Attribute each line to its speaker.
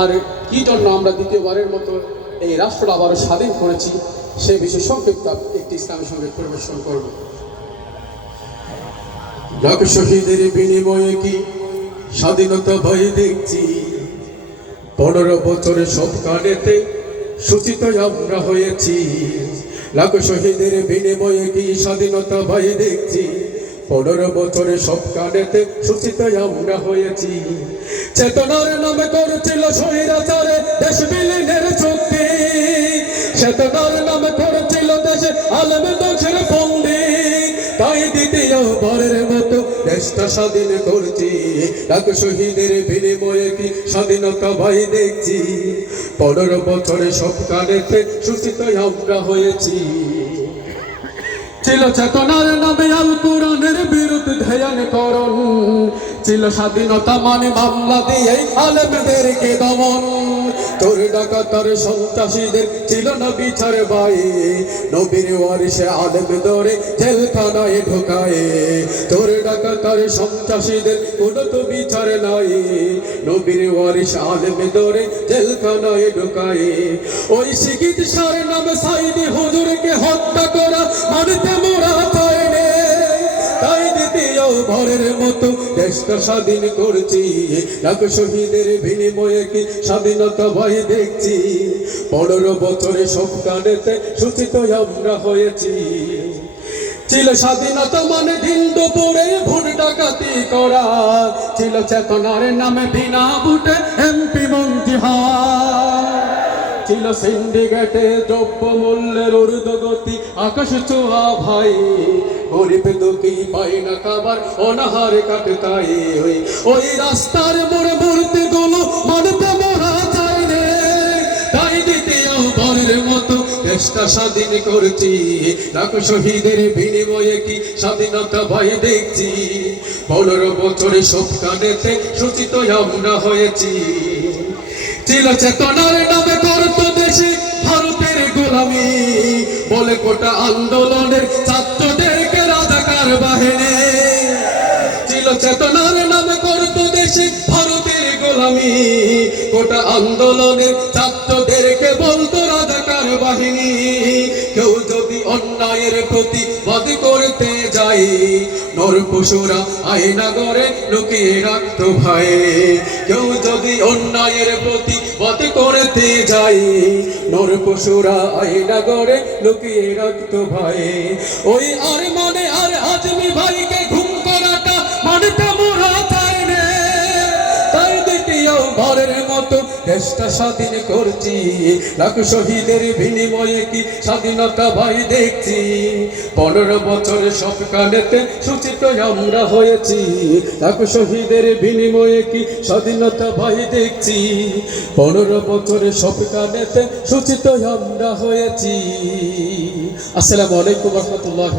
Speaker 1: আর কি জন্য আমরা দ্বিতীয়বারের মতো এই রাষ্ট্র আবারও স্বাধীন করেছি, সে বিষয়ে সংক্ষিপ্ত একটি ইসলামী সঙ্গে পরিবেশন করব। লাখ শহীদের বিনিময়ে কি স্বাধীনতা ভয় দেখছি? পনেরো বছরে সব কানেতে সূচিত আমরা হয়েছি। লাখ শহীদের বিনিময়ে কি স্বাধীনতা ভয় দেখছি? পনেরো বছরে সব কানেতে সূচিত আমরা হয়েছি। চেতনার নামে করেছিল স্বৈরাচারে দেশ বিলীনের চুক্তি। চেতনার নামে করেছিল দেশে আলমে দোষের বন্দি তাই দ্বিতীয় বারের মতো দেশটা স্বাধীন করছি। লাখ শহীদের বিনিময়ে কি স্বাধীনতা ভাই দেখছি। পনেরো বছরে সব কানেতে সূচিত আমরা হয়েছি। ছিল চেতনার নামে আল কোরআনের বিরুদ্ধে ধ্যান করণ। ছিল স্বাধীনতা মানে মামলা দিয়ে আলেমদেরকে দমন। তোর ডাকাতার সন্ত্রাসীদের ছিল না বিচার নবীর ওয়ারিসে ধরে জেলখানায় ঢোকায়। তোর ডাকাতার সন্ত্রাসীদের কোনো তো বিচার নাই। নবীর ওয়ারিস ধরে জেলখানায় ঢোকায়। ওই শিক্ষিত সার নামে সাইদি হুজুরকে হত্যা করা দেশটা স্বাধীন করছি। লাখ শহীদের বিনিময়ে কি স্বাধীনতা ভয় দেখছি? পনেরো বছরে সব কানেতে সূচিত আমরা হয়েছি। ছিল স্বাধীনতা মানে দিন দুপুরে ভোট ডাকাতি করা। ছিল চেতনার নামে বিনা ভোটে এমপি মন্ত্রী হওয়া। ছিল সিন্ডিকেটে দ্রব্য মূল্যের ঊর্ধ্বগতি, আকাশ চোহা ভাই। অনাহারে কাটে তাই ওই রাস্তার মোড়ে মূর্তি গুলো মানতে মোরা চাই রে। তাই দ্বিতীয় বারের মতো দেশটা স্বাধীন করছি। লাখ শহীদের বিনিময়ে কি স্বাধীনতা ভাই দেখছি। পনেরো বছরে সব কানেতে সূচিত আমরা হয়েছি। ছিল চেতনার নামে করত দেশে ভারতের গোলামি। বলে কোটা আন্দোলনের ছাত্রদেরকে গোলামি কোটা আন্দোলনের ছাত্রদেরকে বলতো রাজাকার বাহিনী, কেউ যদি অন্যায়ের প্রতিবাদ করতে যায় নর আয়না গড়ে লুকিয়ে রাখতো ভাই কেউ যদি অন্যায়ের প্রতিবাদ করতে পশুরা আয়না গড়ে লুকিয়ে রাখতো ভাই ওই আর মনে আর আজমি ভাইকে বারের মতো দেশটা স্বাধীন করছি। লাখ শহীদের বিনিময়ে কি স্বাধীনতা ভাই দেখছি? পনেরো বছরে সব কানেতে সূচিত আমরা হয়েছি। লাখ শহীদের বিনিময়ে কি স্বাধীনতা ভাই দেখছি? পনেরো বছরে সব কানেতে সূচিত আমরা হয়েছি। আসসালামু আলাইকুম রহমতুল্লাহ